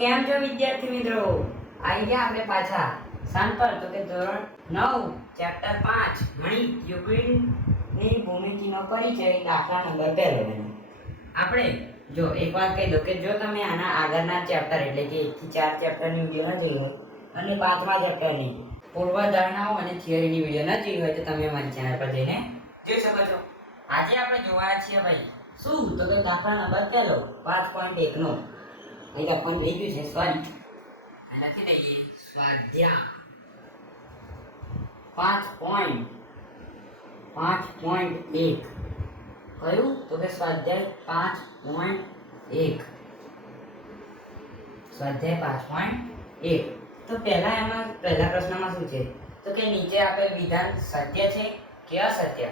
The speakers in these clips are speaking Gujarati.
કેમ છો વિદ્યાર્થી મિત્રો? આવી ગયા આપણે પાછા શાન પર. તો કે ધોરણ 9 ચેપ્ટર 5 ગણિત યુક્લિડની ભૂમિતિનો પરિચય દાખલા નંબર 1. આપણે જો એક વાત કહી દો કે જો તમે આના આગળના ચેપ્ટર એટલે કે 1 થી 4 ચેપ્ટરની વિડિયો ન જોઈ હોય અને 5મા ચેપ્ટરની પૂર્વધારણાઓ અને થિયરીની વિડિયો ન જોઈ હોય તો તમે અમારી ચેનલ પર જઈને જોઈ શકો છો. આજે આપણે જોવાના છીએ ભાઈ શું? તો કે દાખલા નંબર 5.1 નો અહીં લખવાનું રહી ગયું છે સોરી. લખી દઈએ સ્વાધ્યાય 5.1. કયું? તો કે સ્વાધ્યાય 5.1. સ્વાધ્યાય 5.1. તો પહેલા પ્રશ્નમાં શું છે? તો કે નીચે આપેલ વિધાન સત્ય છે કે અસત્ય?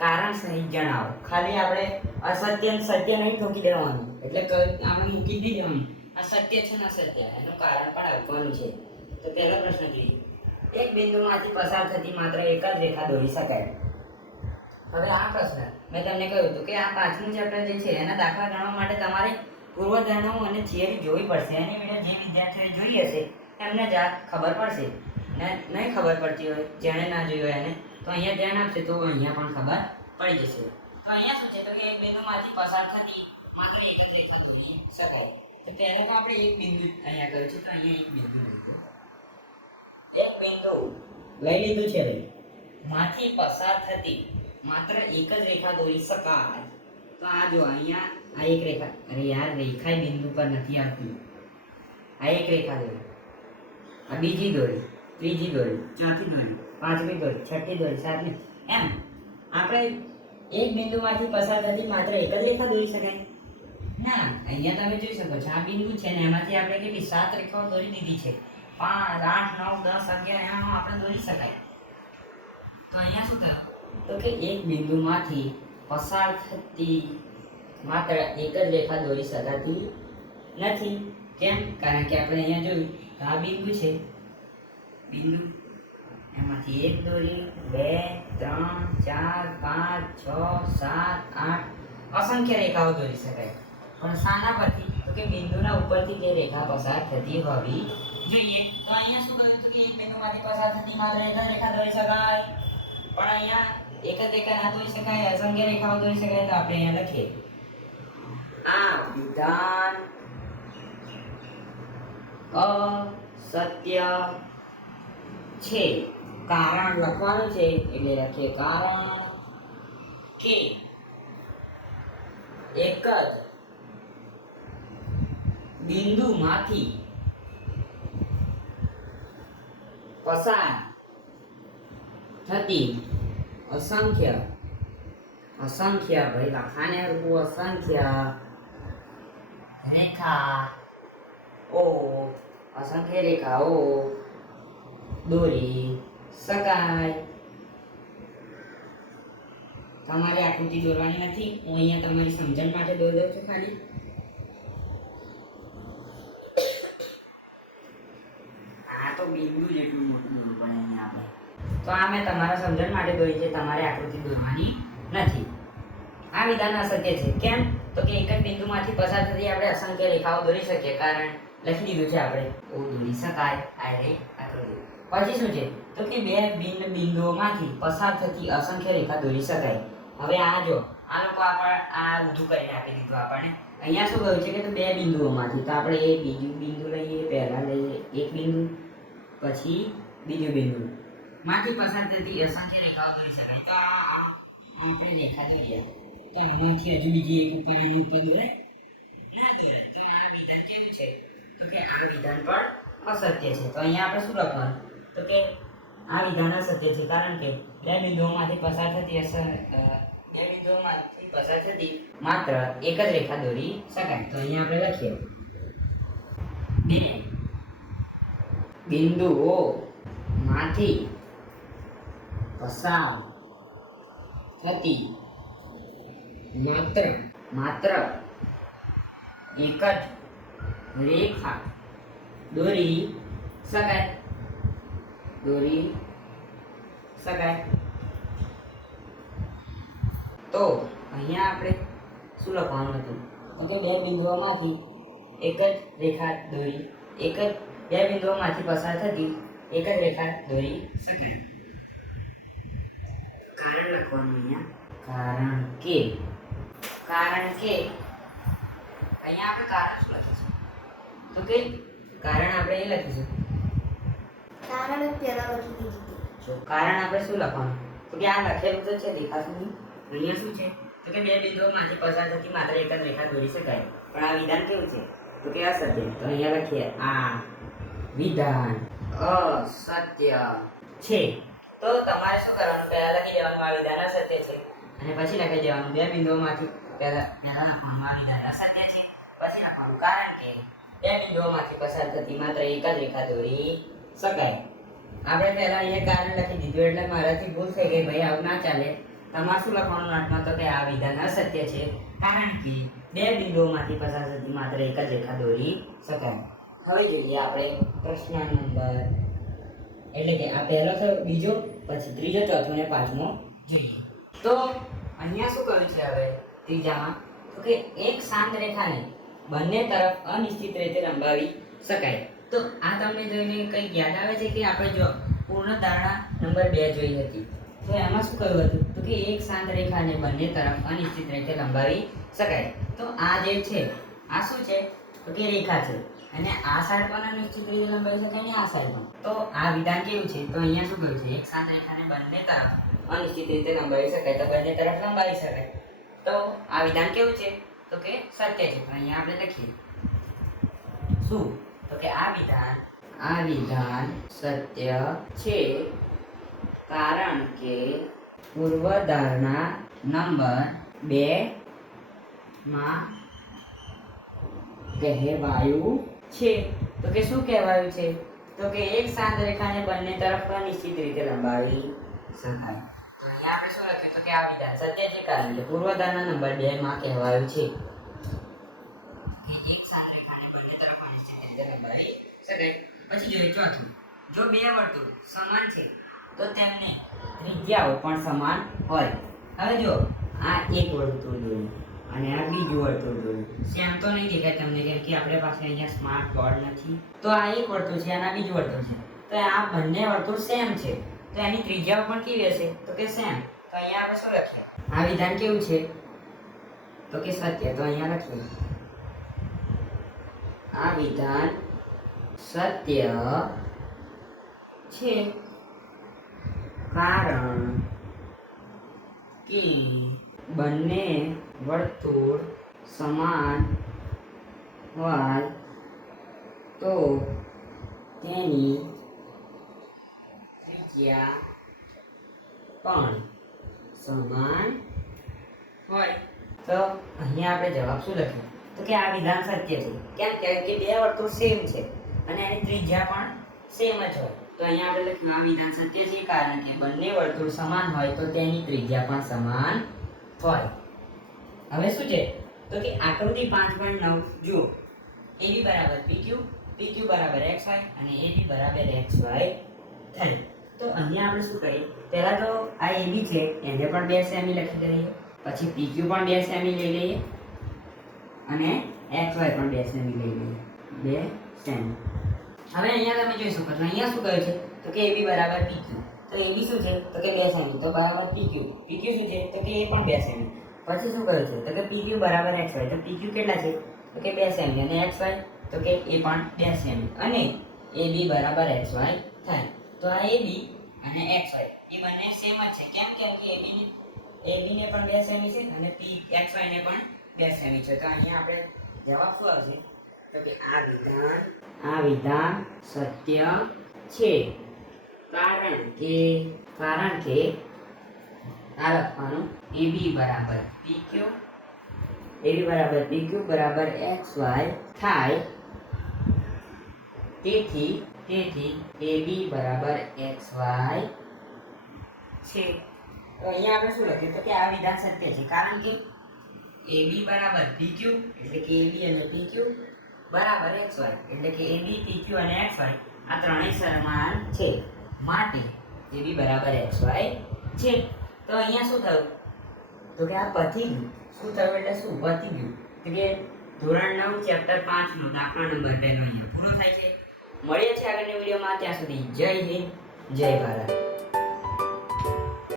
કારણ સહિત જણાવો. ખાલી આપણે અસત્ય સત્ય નહીં ઠોકી દેવાનું, એટલે આપણે મૂકી જ દેવાનું અસત્ય છે ને અસત્ય, એનું કારણ પણ આપવાનું છે. તો પહેલો પ્રશ્ન જોઈએ, એક બિંદુમાંથી પસાર થતી માત્ર એક જ રેખા દોરી શકાય. હવે આ પ્રશ્ન મેં તમને કહ્યું હતું કે આ 5મું ચેપ્ટર જે છે એના દાખલા ગણવા માટે તમારે પૂર્વધારણાઓ અને થિયરી જોવી પડશે. એની વિડીયો જે વિદ્યાર્થીઓએ જોઈ હશે એમને જ ખબર પડશે, ને નહીં ખબર પડતી હોય જેણે ના જોયું હોય એને તો અહીંયા ધ્યાન આપશે તો અહીંયા પણ ખબર પડી જશે. તો અહીંયા શું છે? તો કે એક બિંદુમાંથી પસાર થતી માત્ર એક જ રેખા દોરી શકાય. તો પહેલા તો આપણે એક બિંદુ અહીંયા કર્યું છે, તો અહીંયા એક બિંદુ લઈ લીધું છે ભાઈ. માંથી પસાર થતી માત્ર એક જ રેખા દોરી શકાય. તો આ જો અહીંયા આ એક રેખા, અરે યાર રેખા બિંદુ પર નથી આવતી. આ એક રેખા દોરી, આ બીજી દોરી, ત્રીજી દોરી, ચોથી દોરી, પાંચમી દોરી, છઠ્ઠી દોરી, સાતમી, એમ આપણે એક બિંદુમાંથી પસાર થતી માત્ર એક જ રેખા દોરી શકાય ના. અહીંયા તમે જોઈ શકો છો આ બિંદુ છે ને એમાંથી આપણે કેટલી 7 રેખાઓ દોરી દીધી છે. 5, 8, 9, 10, 11 એમ આપણે દોરી શકાય. તો અહીંયા શું થાય? તો કે એક બિંદુમાંથી પસાર થતી માત્ર એક જ રેખા દોરી શકાતી નથી. કેમ? કારણ કે આપણે અહીંયા જોયું તો આ બિંદુ છે, બિંદુ એમાંથી એક દોરી, 2, 3, 4, 5, 6, 7, 8 અસંખ્ય રેખાઓ દોરી શકાય. પણ શાના પરથી? તો કે બિંદુના ઉપરથી તે રેખા પસાર થતી હોવી જોઈએ. તો અહીંયા શું કહ્યું? તો કે એક બિંદુમાંથી પસાર થતી માત્ર એક જ રેખા દોરી શકાય. પણ અહીંયા એક જ રેખા ના દોરી શકાય, અસંખ્ય રેખાઓ દોરી શકાય. તો આપણે અહીંયા લખીએ આ વિધાન અસત્ય છે. કારણ લખવાનું છે એટલે લખીએ કારણ કે એક જ બિંદુમાંથી પસાર થતી અસંખ્ય ભાઈ લખાને રૂપું અસંખ્ય રેખાઓ દોરી શકાય. તમારે આકૃતિ દોરવાની નથી, હું અહીંયા તમારી સમજણ માટે દોરી દઉં છું ખાલી. આ તો બિંદુ જેટલું મોટું દોરવું પડે અહીંયા આપણે. તો આ મેં તમારા સમજણ માટે દોરી છે, તમારે આકૃતિ દોરવાની નથી. આ વિધાન અસત્ય છે. કેમ? તો કે એક જ બિંદુમાંથી પસાર થતી આપણે અસંખ્ય રેખાઓ દોરી શકીએ. કારણ લખી દીધું છે આપણે, ઓ દોરી શકાય. આ રે આકૃતિ. પછી શું છે? તો કે બે બિંદુઓમાંથી પસાર થતી અસંખ્ય રેખા દોરી શકાય. હવે આ જો આ લોકો આ ઊંધું કરીને આપી દીધું આપણને. અહીંયા શું કહ્યું છે કે બે બિંદુઓમાંથી, તો આપણે એક બીજું બિંદુ લઈએ, પહેલા લઈએ એક બિંદુ, પછી બીજું બિંદુ માંથી પસાર થતી અસંખ્ય રેખાઓ દોરી શકાય. તો આપણે રેખા દોરીએ તો એમાંથી હજુ બીજી એક ઉપર આની ઉપર દોરાય ના દોરાય. તો આ વિધાન કેવું છે? તો કે આ વિધાન પણ અસત્ય છે. તો અહીંયા આપણે શું લખવાનું? તો કે આ વિધાન અસત્ય છે કારણ કે બે બિંદુઓમાંથી પસાર થતી માત્ર એક જ રેખા દોરી શકાય. તો અહીંયા આપણે લખીએ બે બિંદુઓમાંથી પસાર થતી માત્ર એક જ રેખા દોરી શકાય. તો અહીંયા આપણે શું લખવાનું હતું? તો કે બે બિંદુઓમાંથી એક જ રેખા દોરી એક જ બે બિંદુઓમાંથી પસાર થતી એક જ રેખા દોરી શકાય. કારણ લખવાનું અહીંયા. કારણ કે અહીંયા આપણે કારણ શું લખીશું? તો કે કારણ આપણે એ લખીશું. કારણ પહેલા લખી દીધી. જો કારણ આપણે શું લખવાનું? તો કે આ લખેલું તો છે દેખાતું નહીં. અહીંયા શું છે? તો કે બે બિંદુઓમાંથી પસાર થતી માત્ર એક જ રેખા દોરી શકાય. પણ આ વિધાન કેવું છે? તો કે અસત્ય. તો અહીંયા લખીએ આ વિધાન અસત્ય છે. તો તમારે શું કરવાનું? પહેલા લખી દેવાનું આ વિધાન અસત્ય છે અને પછી લખી દેવાનું બે બિંદુઓમાંથી પહેલા લખવાનું આ વિધાન અસત્ય છે. પછી લખવાનું કારણ કે બે બિંદુઓમાંથી પસાર થતી માત્ર એક જ રેખા દોરી શકાય. આપણે પહેલા અહીંયા કારણ લખી દીધું એટલે મારાથી ભૂલ થઈ ગઈ. ભાઈ આવું ના ચાલે. તમારે શું લખવાનું નોટમાં? તો કે આ વિધાન અસત્ય છે કારણ કે બે બિંદુઓમાંથી પસાર થતી માત્ર એક જ રેખા દોરી શકાય. હવે જોઈએ આપણે પ્રશ્ન નંબર એટલે કે આ પહેલો થયો, બીજો, પછી ત્રીજો, ચોથો અને પાંચમો જોઈએ. તો અહીંયા શું કહ્યું છે હવે ત્રીજામાં? તો કે એક શાંત રેખાને બંને તરફ અનિશ્ચિત રીતે લંબાવી શકાય. તો આ તમને જોઈને કંઈક યાદ આવે છે કે આપણે જો પૂર્ણ ધારણા નંબર 2 જોઈ હતી. તો એમાં શું કહ્યું હતું? તો કે એક શાંત રેખાને બંને તરફ અનિશ્ચિત રીતે લંબાવી શકાય. તો આ જે છે આ શું છે? તો કે રેખા છે અને આ સાઈડ પણ અનિશ્ચિત રીતે લંબાવી શકાય ને આ સાઈડ પણ. તો આ વિધાન કેવું છે? તો અહીંયા શું કહ્યું છે? એક શાંત રેખાને બંને તરફ અનિશ્ચિત રીતે લંબાવી શકાય. તો બંને તરફ લંબાવી શકાય. તો આ વિધાન કેવું છે? તો કે સત્ય છે. તો અહીંયા આપણે લખીએ શું? તો કે આ વિધાન સત્ય છે કારણ કે પૂર્વધારણા નંબર 2 માં કહેવાયું છે. તો કે શું કહેવાયું છે? તો કે એક શાંત રેખાને બંને તરફ અનિશ્ચિત રીતે લંબાવી શકાય. તો અહીંયા આપણે શું લખ્યું? તો કે આ વિધાન સત્ય છે કારણ કે પૂર્વધારણા નંબર 2 માં કહેવાયું છે કે એક શાંત રેખાને બંને તરફ અનિશ્ચિત રીતે લંબાવી શકાય. પછી જોઈએ ચોથું. જો બે વર્તુળ સમાન છે તો તેમને ત્રિજ્યાઓ પણ સમાન હોય. હવે જો આ એક વર્તુળ દોર્યું અને આ બીજું વર્તુળ દોર્યું. સેમ તો નહીં દેખાય તમને કેમ કે આપણે પાસે અહીંયા સ્માર્ટ બોર્ડ નથી. તો આ એક વર્તુળ છે અને આ બીજું વર્તુળ છે. તો આ બંને વર્તુળ સેમ છે તો એની ત્રિજ્યાઓ પણ કેવી હશે? તો કે સેમ. તો અહીંયા આપણે શું લખીએ? આ વિધાન કેવું છે? તો કે સત્ય. તો અહીંયા લખીએ આ વિધાન સત્ય છે કારણ કે બંને વર્તુળ સમાન હોય તો તેની ત્રિજ્યા પણ સમાન હોય. તો અહીંયા આપણે જવાબ શું લખ્યો? તો કે આ વિધાન સત્ય છે. કેમ કે બે વર્તુળ સેમ છે અને એની ત્રિજ્યા પણ સેમ જ હોય. તો અહીંયા આપણે લખ્યું આ વિધાન સત્ય છે કારણ કે બંને વર્તુળ સમાન હોય તો તેની ત્રિજ્યા પણ સમાન હોય. હવે શું છે? તો કે આકૃતિ 5.9 જુઓ. AB બરાબર PQ, PQ બરાબર XY અને AB બરાબર XY થાય. તો અહીંયા આપણે શું કરીએ? પહેલા તો આ AB છે એને પણ 2 સેમી લખી દઈએ. પછી PQ પણ 2 સેમી લઈ લઈએ અને XY પણ 2 સેમી લઈ લઈએ. 2 સેમી. હવે અહીંયા તમે જોઈ શકો છો અહીંયા શું કહ્યું છે? તો કે AB બરાબર PQ. તો AB શું છે? તો કે 2 સેમી. તો બરાબર PQ. PQ શું છે? તો કે એ પણ 2 સેમી. પછી શું કહ્યું છે? તો કે PQ બરાબર XY. તો PQ કેટલા છે? તો કે 2 સેમી અને XY તો કે એ પણ 2 સેમી અને AB બરાબર XY થાય. તો આ AB અને XY એ બંને સેમ જ છે. કેમ કે AB ને પણ 2 સેમી છે અને XY ને પણ 2 સેમી છે. તો અહીંયા આપણે જવાબ શું આવશે? તો કે આ વિધાન સત્ય છે કારણ કે આ લખવાનું AB બરાબર PQ બરાબર XY થાય. તેથી AB બરાબર XY છે. તો અહીંયા આપણે શું લખ્યું? તો કે આ વિધાન સત્ય છે કારણ કે AB બરાબર PQ એટલે કે AB અને PQ બરાબર XY એટલે કે AB, PQ અને XY આ ત્રણેય સમાન છે માટે AB બરાબર XY છે. તો અહીંયા શું થયું? તો કે આ પતી ગયું. શું થયું એટલે શું? પતી ગયું. તો કે ધોરણ 9 ચેપ્ટર 5 નો દાખલા નંબર 2 નો અહીંયા પૂરો થાય છે. મળીએ છીએ આગળની વિડીયોમાં. ત્યાં સુધી જય હિન્દ, જય ભારત.